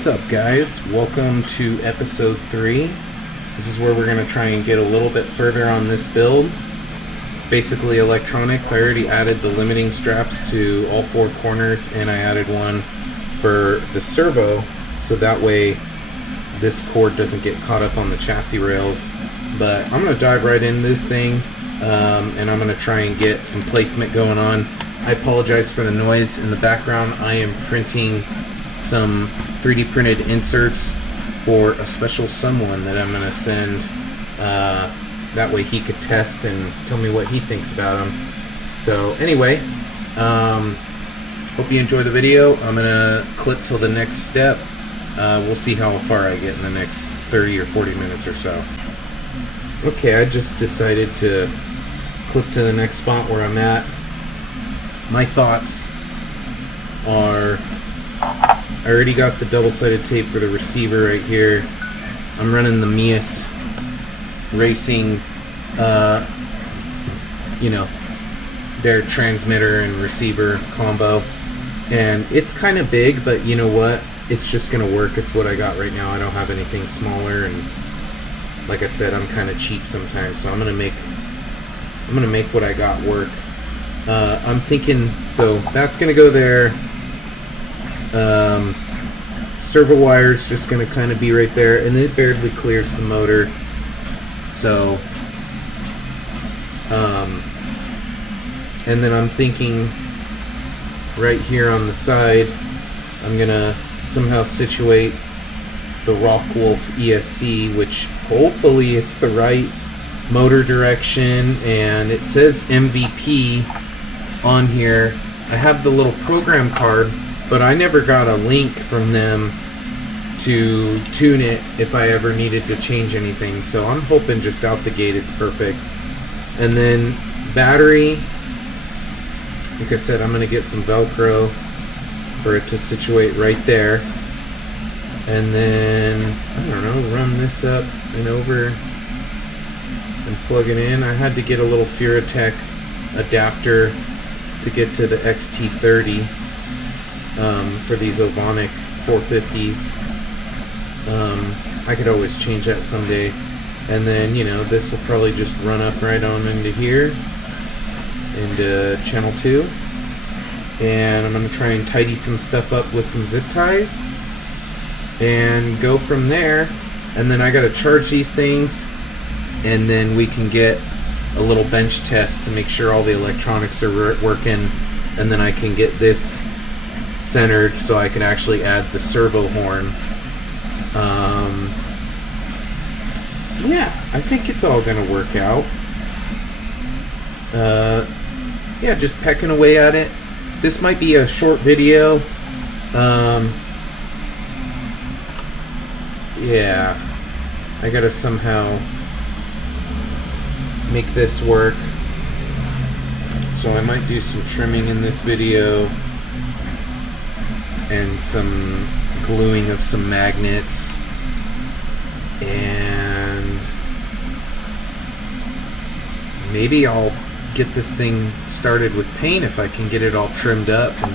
What's up, guys? Welcome to episode 3. This is where we're going to try and get a little bit further on this build. Basically electronics. I already added the limiting straps to all 4 corners, and I added one for the servo, so that way this cord doesn't get caught up on the chassis rails. But I'm going to dive right into this thing, and I'm going to try and get some placement going on. I apologize for the noise in the background. I am printing some 3D printed inserts for a special someone that I'm going to send. That way he could test and tell me what he thinks about them. So anyway, hope you enjoy the video. I'm going to clip till the next step. We'll see how far I get in the next 30 or 40 minutes or so. Okay, I just decided to clip to the next spot where I'm at. My thoughts are, I already got the double-sided tape for the receiver right here. I'm running the Meus racing, their transmitter and receiver combo. And it's kind of big, but you know what? It's just going to work. It's what I got right now. I don't have anything smaller, and like I said, I'm kind of cheap sometimes, so I'm going to make what I got work. I'm thinking, so that's going to go there. Servo wire's just going to kind of be right there, and it barely clears the motor. So, and then I'm thinking right here on the side, I'm going to somehow situate the Rockwolf ESC, which hopefully it's the right motor direction, and it says MVP on here. I have the little program card, but I never got a link from them to tune it if I ever needed to change anything. So I'm hoping just out the gate it's perfect. And then battery, like I said, I'm going to get some Velcro for it to situate right there. And then, I don't know, run this up and over and plug it in. I had to get a little Furatech adapter to get to the XT30 for these Ovonic 450s. I could always change that someday. And then, this will probably just run up right on into here, into channel 2. And I'm going to try and tidy some stuff up with some zip ties and go from there. And then I got to charge these things, and then we can get a little bench test to make sure all the electronics are working, and then I can get this centered so I can actually add the servo horn. Yeah, I think it's all gonna work out. Yeah, just pecking away at it. This might be a short video. Yeah, I gotta somehow make this work, so I might do some trimming in this video and some gluing of some magnets, and maybe I'll get this thing started with paint if I can get it all trimmed up and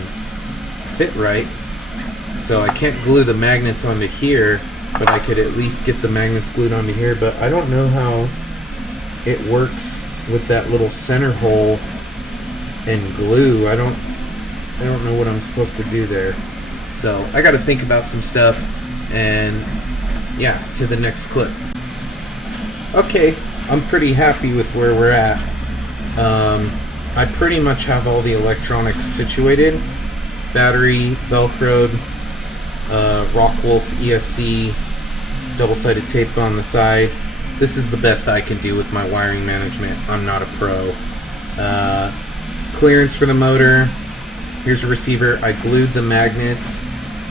fit right. So I can't glue the magnets onto here, but I could at least get the magnets glued onto here. But I don't know how it works with that little center hole and glue. I don't know what I'm supposed to do there. So I got to think about some stuff, and yeah, to the next clip. Okay, I'm pretty happy with where we're at. I pretty much have all the electronics situated. Battery, Velcroed, Rockwolf ESC, double-sided tape on the side. This is the best I can do with my wiring management. I'm not a pro. Clearance for the motor. Here's a receiver. I glued the magnets,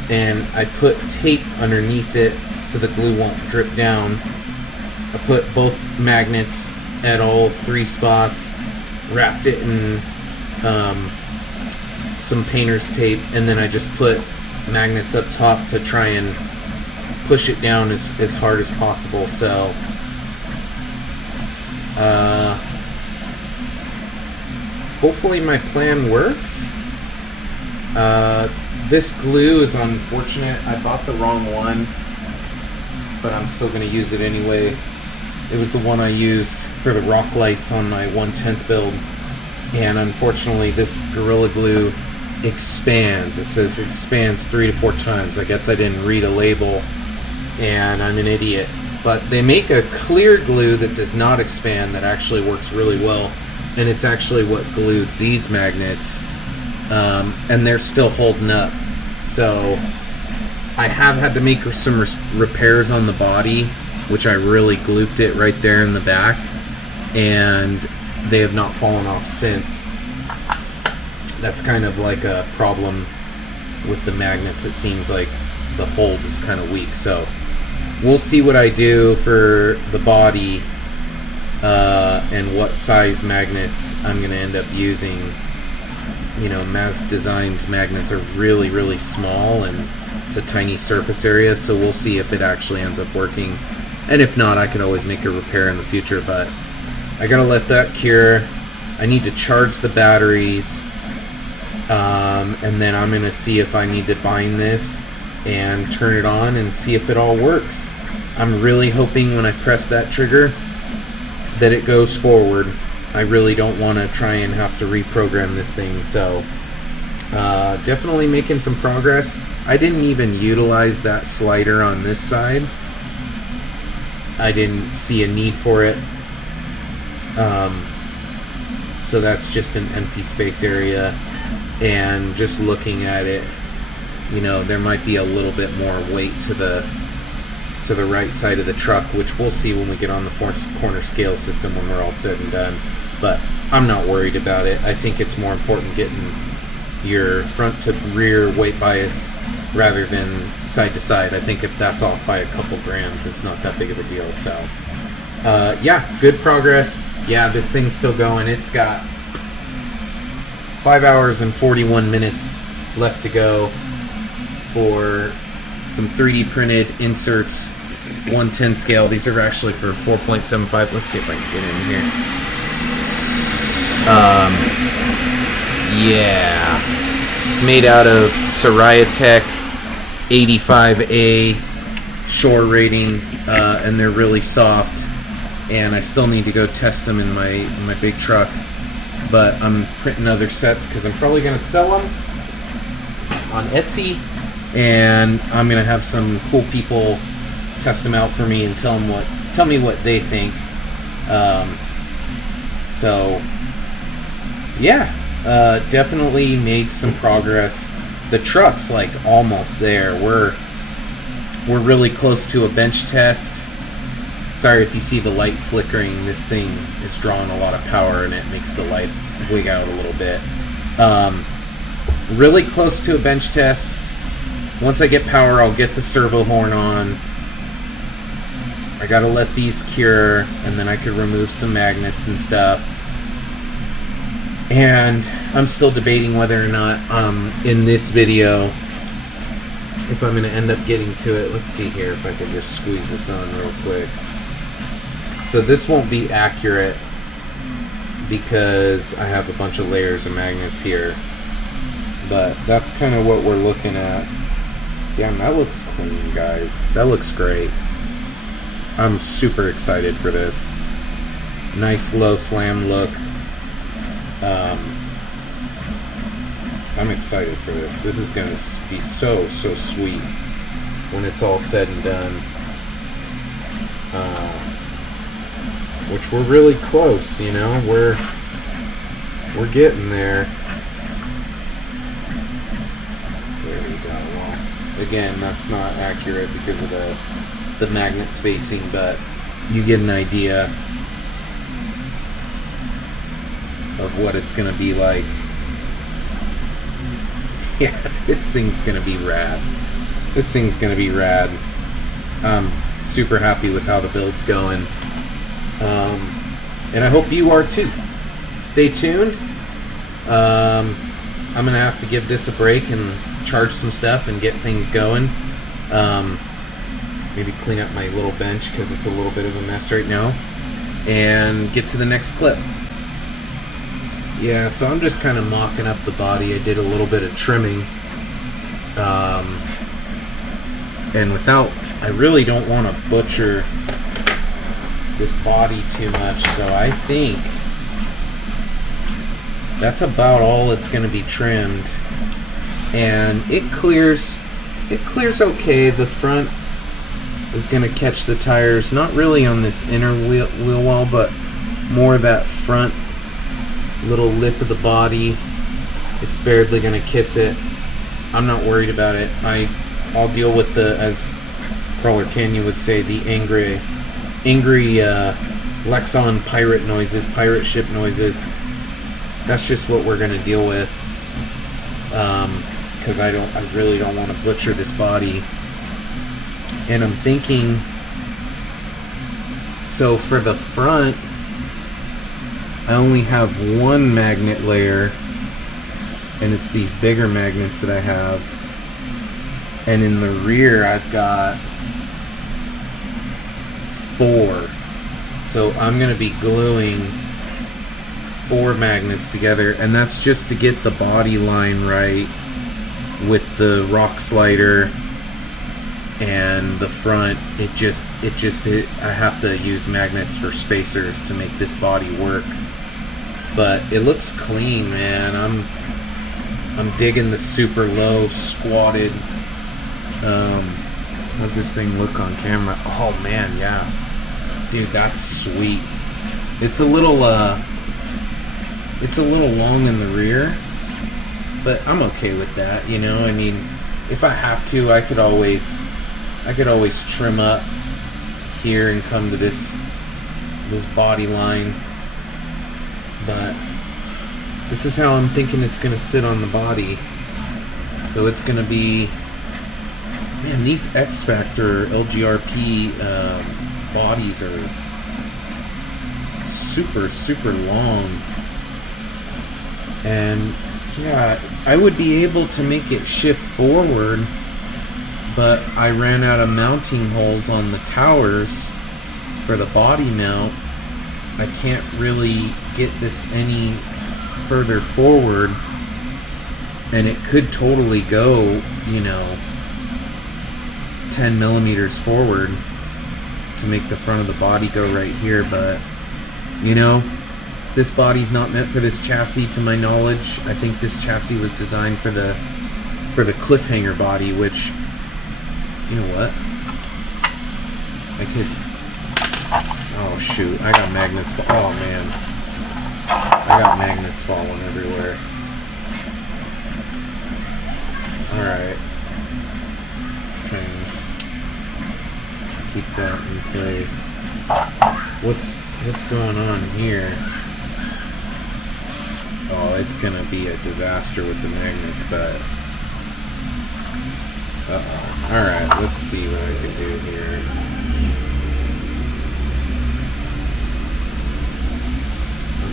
and I put tape underneath it so the glue won't drip down. I put both magnets at all 3 spots, wrapped it in some painter's tape, and then I just put magnets up top to try and push it down as hard as possible. So hopefully my plan works. This glue is unfortunate. I bought the wrong one, but I'm still going to use it anyway. It was the one I used for the rock lights on my 1/10 build, and unfortunately this Gorilla Glue expands. It says expands 3 to 4 times. I guess I didn't read a label, and I'm an idiot. But they make a clear glue that does not expand that actually works really well, and it's actually what glued these magnets, and they're still holding up. So I have had to make some repairs on the body, which I really glooped it right there in the back, and they have not fallen off since. That's kind of like a problem with the magnets. It seems like the hold is kind of weak, so we'll see what I do for the body and what size magnets I'm going to end up using. You know, Maz Designs magnets are really, really small, and it's a tiny surface area, so we'll see if it actually ends up working. And if not, I can always make a repair in the future, but I gotta let that cure. I need to charge the batteries, and then I'm gonna see if I need to bind this and turn it on and see if it all works. I'm really hoping when I press that trigger that it goes forward. I really don't want to try and have to reprogram this thing, so definitely making some progress. I didn't even utilize that slider on this side. I didn't see a need for it. So that's just an empty space area, and just looking at it, you know, there might be a little bit more weight to the right side of the truck, which we'll see when we get on the 4-corner scale system when we're all said and done. But I'm not worried about it. I think it's more important getting your front to rear weight bias rather than side to side. I think if that's off by a couple grams, it's not that big of a deal. So yeah, good progress. Yeah, this thing's still going. It's got 5 hours and 41 minutes left to go for some 3D printed inserts, 1/10 scale. These are actually for 4.75. Let's see if I can get in here. Yeah, it's made out of Tech 85A shore rating, and they're really soft, and I still need to go test them in my big truck, but I'm printing other sets because I'm probably going to sell them on Etsy, and I'm going to have some cool people test them out for me and tell me what they think. So yeah, definitely made some progress. The truck's like almost there. We're really close to a bench test. Sorry if you see the light flickering. This thing is drawing a lot of power, and it makes the light wig out a little bit. Really close to a bench test. Once I get power, I'll get the servo horn on. I gotta let these cure, and then I could remove some magnets and stuff. And I'm still debating whether or not in this video, if I'm going to end up getting to it. Let's see here if I can just squeeze this on real quick. So this won't be accurate because I have a bunch of layers of magnets here, but that's kind of what we're looking at. Damn, that looks clean, guys. That looks great. I'm super excited for this. Nice low slam look. I'm excited for this. This is going to be so sweet when it's all said and done. Which we're really close, you know. We're getting there. There we go. Well, again, that's not accurate because of the magnet spacing, but you get an idea of what it's going to be like. Yeah, this thing's going to be rad. This thing's going to be rad. I'm super happy with how the build's going. And I hope you are too. Stay tuned. I'm going to have to give this a break and charge some stuff and get things going. Maybe clean up my little bench because it's a little bit of a mess right now. And get to the next clip. Yeah, so I'm just kind of mocking up the body. I did a little bit of trimming And without, I really don't want to butcher this body too much, so I think that's about all it's going to be trimmed. And it clears okay. The front is going to catch the tires, not really on this inner wheel well, but more that front little lip of the body. It's barely going to kiss it. I'm not worried about it. I'll deal with the, as Crawler Canyon would say, the angry Lexon pirate noises, pirate ship noises. That's just what we're going to deal with, because I really don't want to butcher this body. And I'm thinking, so for the front, I only have one magnet layer, and it's these bigger magnets that I have. And in the rear, I've got 4. So I'm going to be gluing 4 magnets together, and that's just to get the body line right with the rock slider and the front. I have to use magnets for spacers to make this body work. But it looks clean, man. I'm digging the super low squatted. How's this thing look on camera? Oh man, yeah, dude, that's sweet. It's a little long in the rear, but I'm okay with that. You know, I mean, if I have to, I could always trim up here and come to this body line. But this is how I'm thinking it's going to sit on the body. So it's going to be, man, these X Factor lgrp bodies are super long. And yeah, I would be able to make it shift forward, but I ran out of mounting holes on the towers for the body mount. I can't really get this any further forward, and it could totally go, 10 millimeters forward to make the front of the body go right here. But this body's not meant for this chassis, to my knowledge. I think this chassis was designed for the cliffhanger body, which, you know what, I could, oh shoot, I got magnets, oh man, I got magnets falling everywhere. Alright, okay, keep that in place. What's going on here? Oh, it's gonna be a disaster with the magnets, but alright, let's see what I can do here.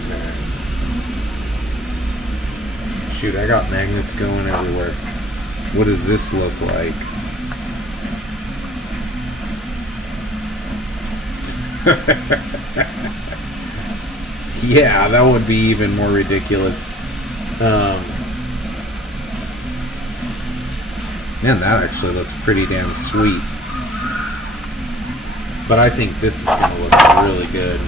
Okay. Shoot, I got magnets going everywhere. What does this look like? Yeah, that would be even more ridiculous. Man, that actually looks pretty damn sweet. But I think this is going to look really good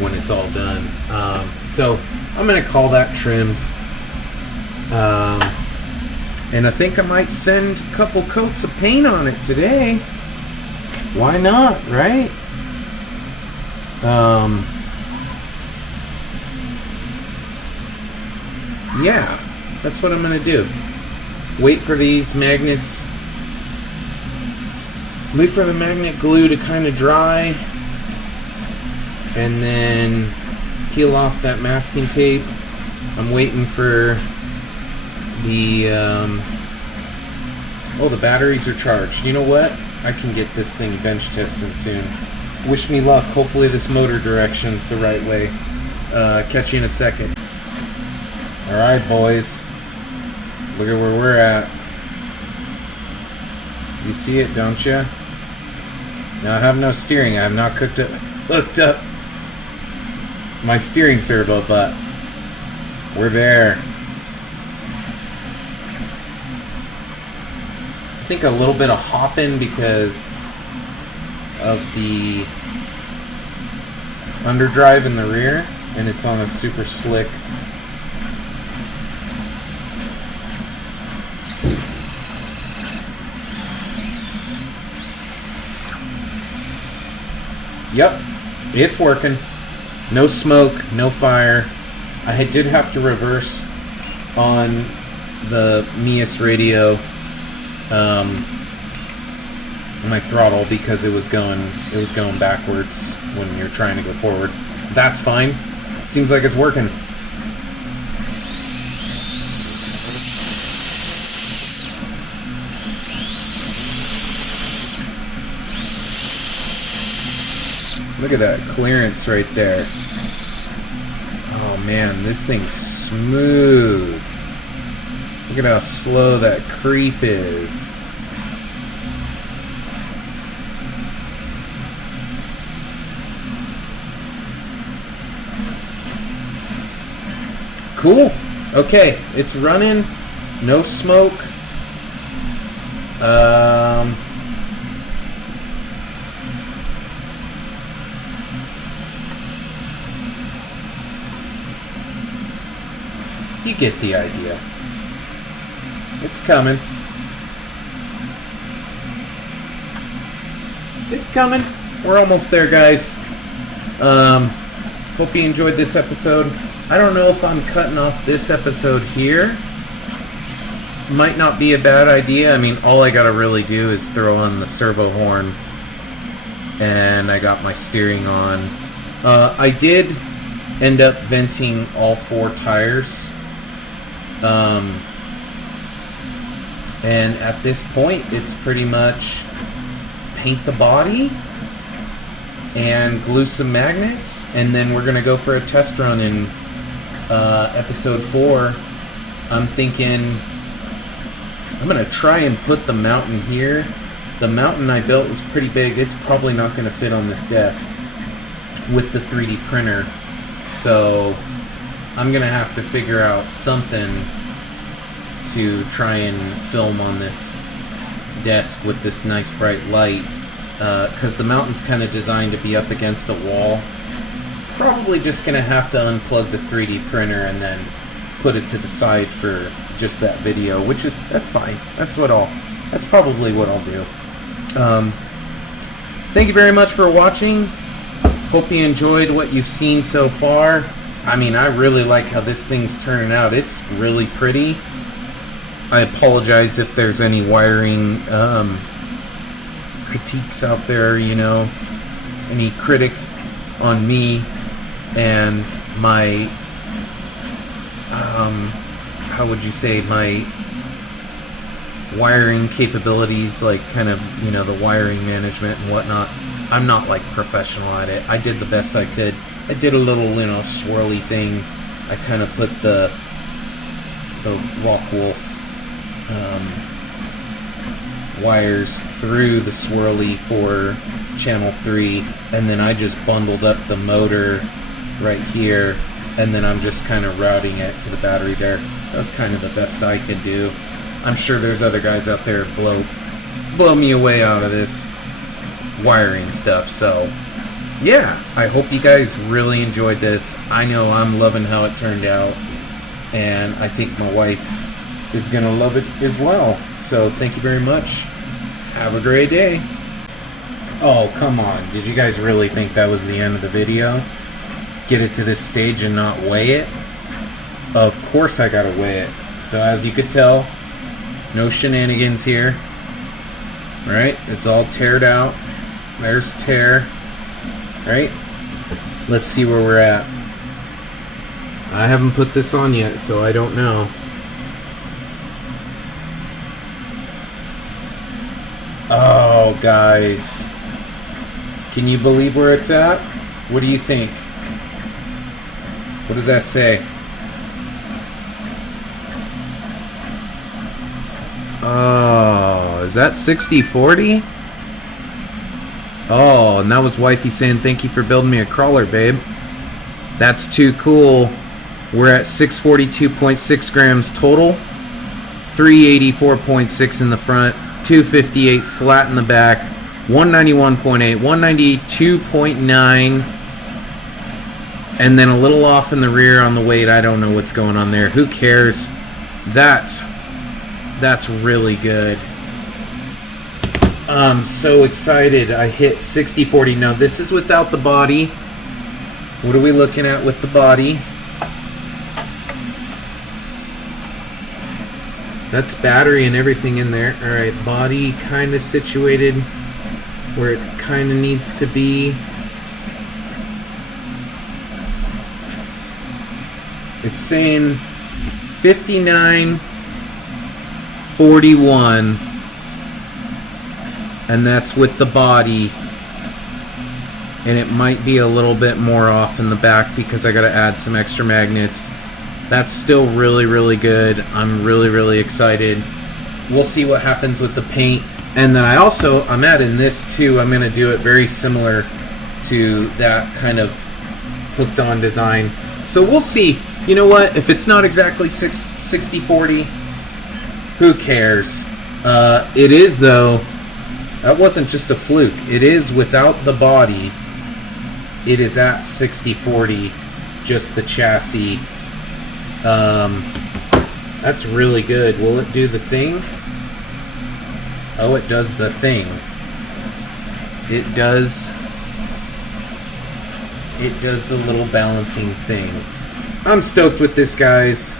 when it's all done. So I'm going to call that trimmed. And I think I might send a couple coats of paint on it today. Why not, right? Yeah, that's what I'm going to do. Wait for these magnets. Wait for the magnet glue to kind of dry. And then peel off that masking tape. I'm waiting for the... oh, the batteries are charged. You know what? I can get this thing bench tested soon. Wish me luck. Hopefully this motor direction's the right way. Catch you in a second. Alright, boys. Look at where we're at. You see it, don't you? Now I have no steering. I have not hooked up my steering servo, but we're there. think a little bit of hopping because of the underdrive in the rear, and it's on a super slick. Yep, it's working. No smoke, no fire. I did have to reverse on the Meus radio, my throttle, because it was going backwards when you're trying to go forward. That's fine. Seems like it's working. Look at that clearance right there. Oh man, this thing's smooth. Look at how slow that creep is. Cool. Okay, it's running. No smoke. You get the idea. It's coming. It's coming. We're almost there, guys. Hope you enjoyed this episode. I don't know if I'm cutting off this episode here. Might not be a bad idea. I mean, all I gotta really do is throw on the servo horn, and I got my steering on. I did end up venting all 4 tires. And at this point, it's pretty much paint the body and glue some magnets, and then we're gonna go for a test run in episode 4. I'm thinking I'm gonna try and put the mountain here. The mountain I built was pretty big. It's probably not gonna fit on this desk with the 3D printer, so I'm gonna have to figure out something to try and film on this desk with this nice bright light, because the mountain's kind of designed to be up against a wall. Probably just gonna have to unplug the 3D printer and then put it to the side for just that video, that's fine. That's probably what I'll do. Thank you very much for watching. Hope you enjoyed what you've seen so far. I mean, I really like how this thing's turning out. It's really pretty. I apologize if there's any wiring critiques out there, you know, any critic on me and my, how would you say, my wiring capabilities, like kind of, you know, the wiring management and whatnot. I'm not like professional at it. I did the best I could. I did a little, you know, swirly thing. I kind of put the Rockwolf wires through the swirly for channel 3, and then I just bundled up the motor right here, and then I'm just kind of routing it to the battery there. That was kind of the best I could do. I'm sure there's other guys out there blow me away out of this wiring stuff. So yeah, I hope you guys really enjoyed this. I know I'm loving how it turned out, and I think my wife is gonna love it as well. So thank you very much. Have a great day. Oh, come on. Did you guys really think that was the end of the video? Get it to this stage and not weigh it? Of course I gotta weigh it. So as you could tell, no shenanigans here. Right? It's all teared out. There's tear. Right? Let's see where we're at. I haven't put this on yet, so I don't know. Oh, guys. Can you believe where it's at? What do you think? What does that say? Oh, is that 60/40? Oh, and that was wifey saying thank you for building me a crawler, babe. That's too cool. We're at 642.6 grams total. 384.6 in the front, 258 flat in the back, 191.8, 192.9, and then a little off in the rear on the weight. I don't know what's going on there. Who cares? That's really good. I'm so excited. I hit 60/40. Now this is without the body. What are we looking at with the body? That's battery and everything in there. Alright, body kind of situated where it kind of needs to be. It's saying 59.41, and that's with the body, and it might be a little bit more off in the back because I got to add some extra magnets. That's still really, really good. I'm really, really excited. We'll see what happens with the paint. And then I'm adding this too. I'm going to do it very similar to that kind of hooked on design. So we'll see. You know what? If it's not exactly 60/40, who cares? It is, though. That wasn't just a fluke. It is without the body. It is at 60/40, just the chassis. That's really good. Will it do the thing? Oh, it does the thing. It does the little balancing thing. I'm stoked with this, guys.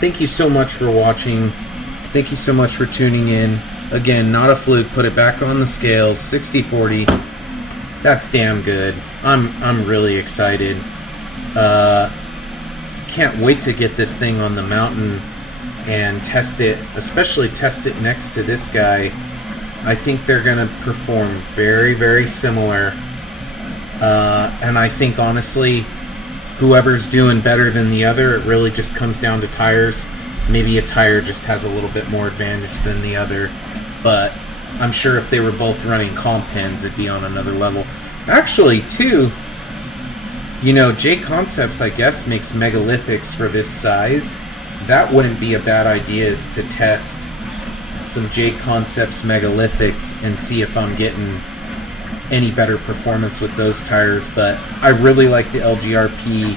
Thank you so much for watching. Thank you so much for tuning in. Again, not a fluke. Put it back on the scales. 60/40. That's damn good. I'm really excited. Can't wait to get this thing on the mountain and test it, especially test it next to this guy. I think they're going to perform very, very similar. And I think, honestly, whoever's doing better than the other, it really just comes down to tires. Maybe a tire just has a little bit more advantage than the other. But I'm sure if they were both running comp pins, it'd be on another level. Actually, too, you know, J Concepts, I guess, makes megalithics for this size. That wouldn't be a bad idea, is to test some J Concepts megalithics and see if I'm getting any better performance with those tires. But I really like the lgrp,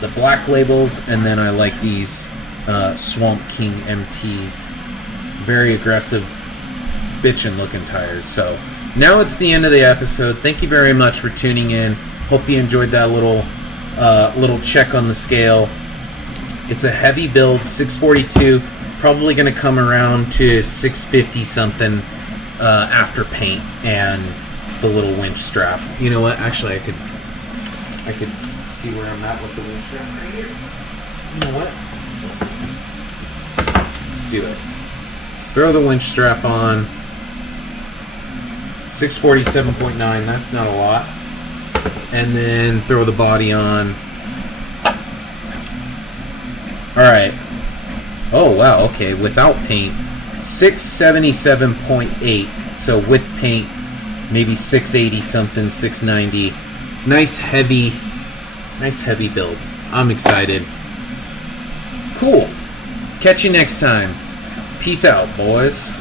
the black labels, and then I like these Swamp King MTs. Very aggressive, bitchin' looking tires. So now it's the end of the episode. Thank you very much for tuning in. Hope you enjoyed that little check on the scale. It's a heavy build, 642. Probably going to come around to 650 something after paint and the little winch strap. You know what? Actually, I could see where I'm at with the winch strap right here. You know what? Let's do it. Throw the winch strap on. 647.9. That's not a lot. And then throw the body on. Alright. Oh, wow, okay. Without paint, 677.8. So with paint, maybe 680 something, 690. Nice heavy build. I'm excited. Cool. Catch you next time. Peace out, boys.